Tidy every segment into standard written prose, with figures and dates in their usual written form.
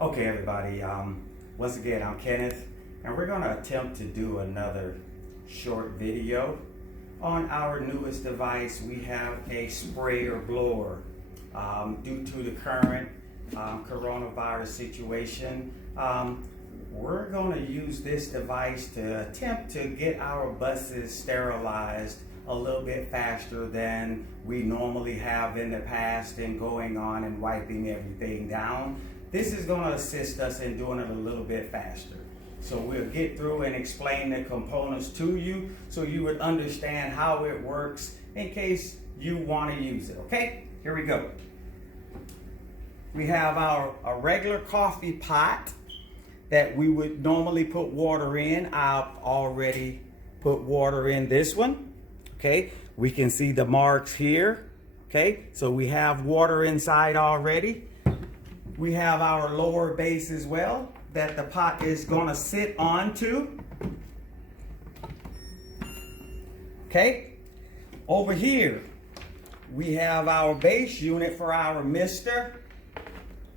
Okay, everybody. Once again, I'm Kenneth, and we're going to attempt to do another short video on our newest device. We have a sprayer blower. Due to the current coronavirus situation, we're going to use this device to attempt to get our buses sterilized a little bit faster than we normally have in the past, and going on and wiping everything down. This is going to assist us in doing it a little bit faster. So we'll get through and explain the components to you so you would understand how it works in case you want to use it. Okay, here we go. We have a regular coffee pot that we would normally put water in. I've already put water in this one. Okay, we can see the marks here. Okay, so we have water inside already. We have our lower base as well that the pot is going to sit onto. Okay, over here we have our base unit for our mister,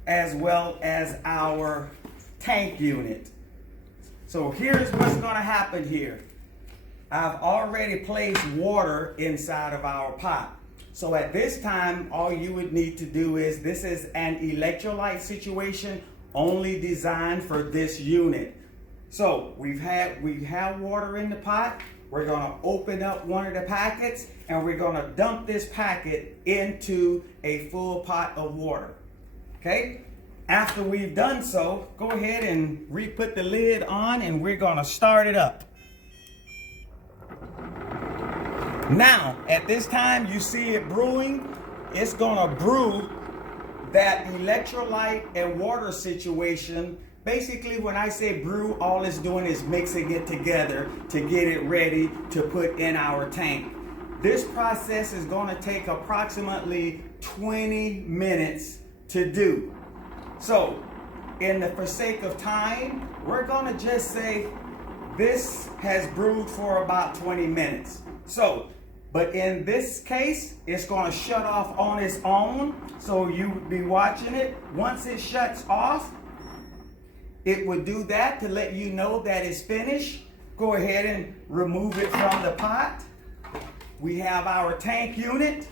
as well as our tank unit. So here's what's going to happen here. I've already placed water inside of our pot. So at this time, all you would need to do is, this is an electrolyte situation only designed for this unit. So we have water in the pot. We're going to open up one of the packets and we're going to dump this packet into a full pot of water. Okay? After we've done so, go ahead and re-put the lid on and we're going to start it up. Now, at this time, you see it brewing. It's gonna brew that electrolyte and water situation. Basically, when I say brew, all it's doing is mixing it together to get it ready to put in our tank. This process is gonna take approximately 20 minutes to do. So, for sake of time, we're gonna just say this has brewed for about 20 minutes. So, but in this case, it's going to shut off on its own. So you would be watching it. Once it shuts off, it would do that to let you know that it's finished. Go ahead and remove it from the pot. We have our tank unit.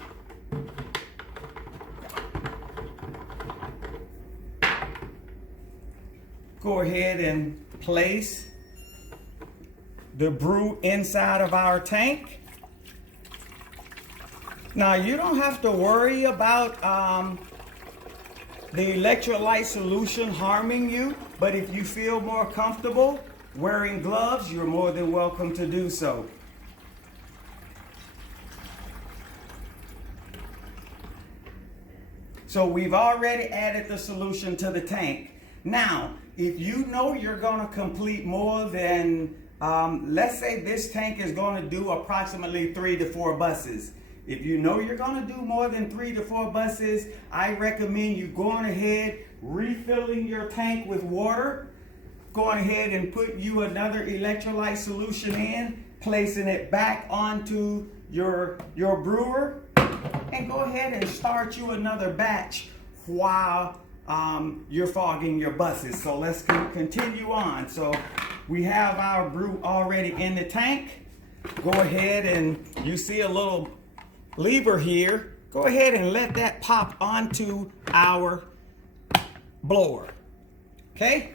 Go ahead and place the brew inside of our tank. Now, you don't have to worry about the electrolyte solution harming you, but if you feel more comfortable wearing gloves, you're more than welcome to do so. So we've already added the solution to the tank. Now, if you know you're going to complete more than, let's say this tank is going to do approximately 3 to 4 buses. If you know you're going to do more than 3 to 4 buses, I recommend you going ahead, refilling your tank with water, going ahead and put you another electrolyte solution in, placing it back onto your brewer, and go ahead and start you another batch while you're fogging your buses. So let's continue on. So we have our brew already in the tank. Go ahead and you see a little lever here. Go ahead and let that pop onto our blower. Okay?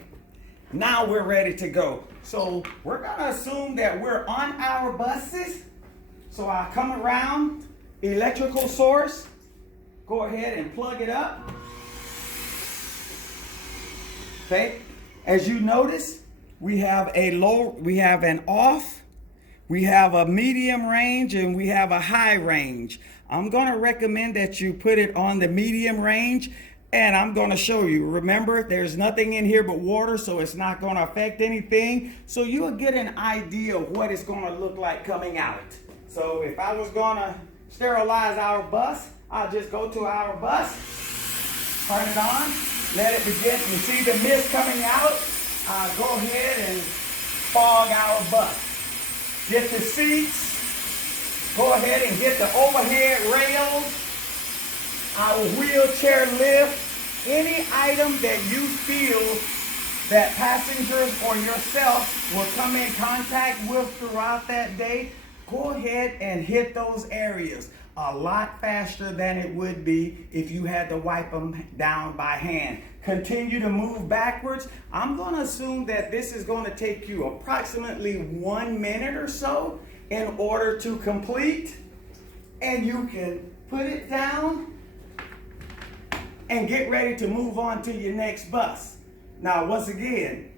Now we're ready to go. So we're going to assume that we're on our buses. So I'll come around, electrical source. Go ahead and plug it up. Okay? As you notice, we have an off. We have a medium range and we have a high range. I'm going to recommend that you put it on the medium range, and I'm going to show you. Remember, there's nothing in here but water, so it's not going to affect anything. So you'll get an idea of what it's going to look like coming out. So if I was going to sterilize our bus, I'll just go to our bus, turn it on, let it begin. You see the mist coming out? Go ahead and fog our bus. Get the seats, go ahead and get the overhead rails, our wheelchair lift, Any item that you feel that passengers or yourself will come in contact with throughout that day, go ahead and hit those areas a lot faster than it would be if you had to wipe them down by hand. Continue to move backwards. I'm going to assume that this is going to take you approximately 1 minute or so in order to complete, and you can put it down and get ready to move on to your next bus. Now, once again,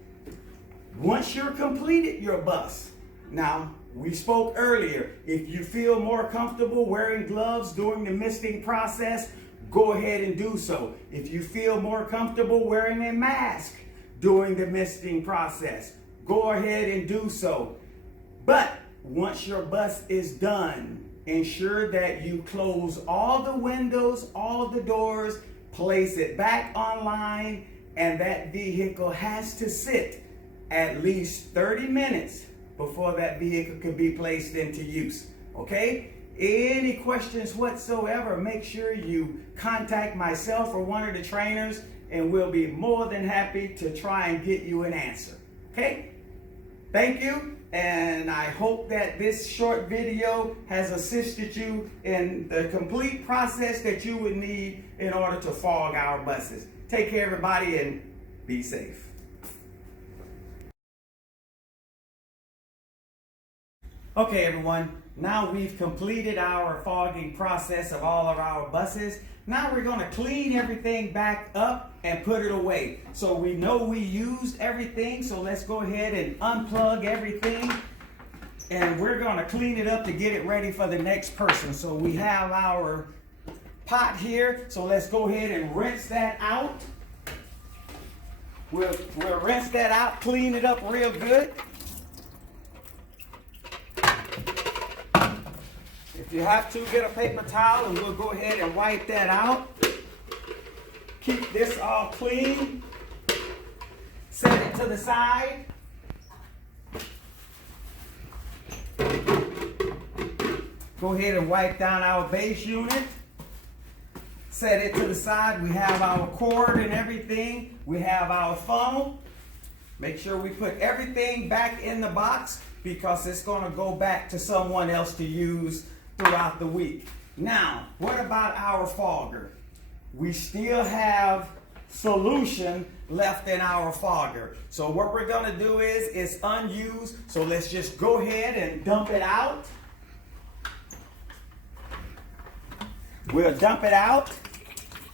once you're completed your bus, now we spoke earlier, if you feel more comfortable wearing gloves during the misting process, go ahead and do so. If you feel more comfortable wearing a mask during the misting process, go ahead and do so. But once your bus is done, ensure that you close all the windows, all the doors, place it back online, and that vehicle has to sit at least 30 minutes before that vehicle can be placed into use. Okay? Any questions whatsoever, make sure you contact myself or one of the trainers, and we'll be more than happy to try and get you an answer. Okay? Thank you, and I hope that this short video has assisted you in the complete process that you would need in order to fog our buses. Take care, everybody, and be safe. Okay, everyone, now we've completed our fogging process of all of our buses. Now we're going to clean everything back up and put it away. So we know we used everything, so let's go ahead and unplug everything. And we're going to clean it up to get it ready for the next person. So we have our pot here, so let's go ahead and rinse that out. We'll rinse that out, clean it up real good. If you have to, get a paper towel and we'll go ahead and wipe that out. Keep this all clean. Set it to the side. Go ahead and wipe down our base unit. Set it to the side. We have our cord and everything. We have our funnel. Make sure we put everything back in the box because it's going to go back to someone else to use throughout the week. Now, what about our fogger? We still have solution left in our fogger. So what we're going to do is it's unused. So let's just go ahead and dump it out. We'll dump it out.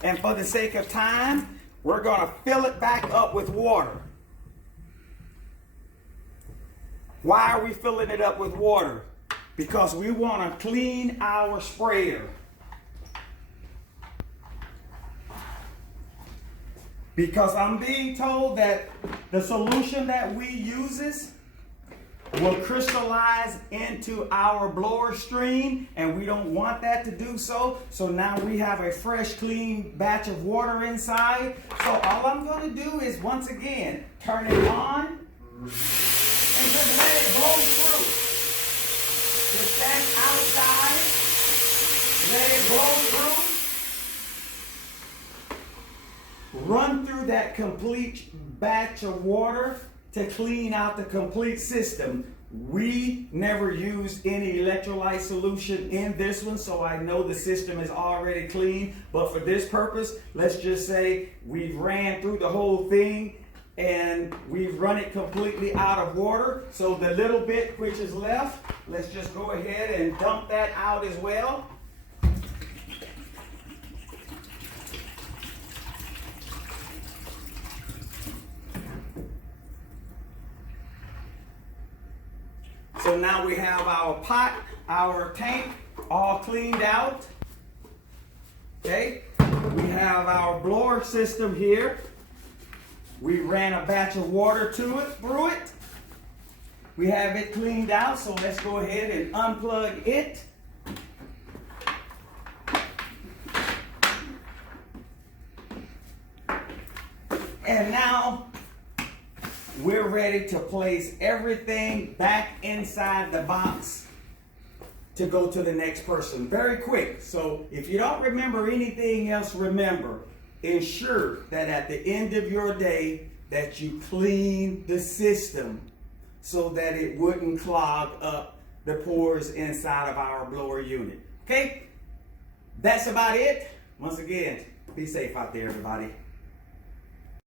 And for the sake of time, we're going to fill it back up with water. Why are we filling it up with water? Because we want to clean our sprayer. Because I'm being told that the solution that we uses will crystallize into our blower stream, and we don't want that to do so. So now we have a fresh, clean batch of water inside. So all I'm going to do is, once again, turn it on and just let it blow through. Just stand outside, let it blow through. Run through that complete batch of water to clean out the complete system. We never used any electrolyte solution in this one, so I know the system is already clean. But for this purpose, let's just say we've ran through the whole thing and we've run it completely out of water. So the little bit which is left, let's just go ahead and dump that out as well. So now we have our pot, our tank all cleaned out. Okay, we have our blower system here. We ran a batch of water through it. We have it cleaned out, so let's go ahead and unplug it. And now we're ready to place everything back inside the box to go to the next person. Very quick. So if you don't remember anything else, remember, ensure that at the end of your day that you clean the system so that it wouldn't clog up the pores inside of our blower unit. Okay? That's about it. Once again, be safe out there, everybody.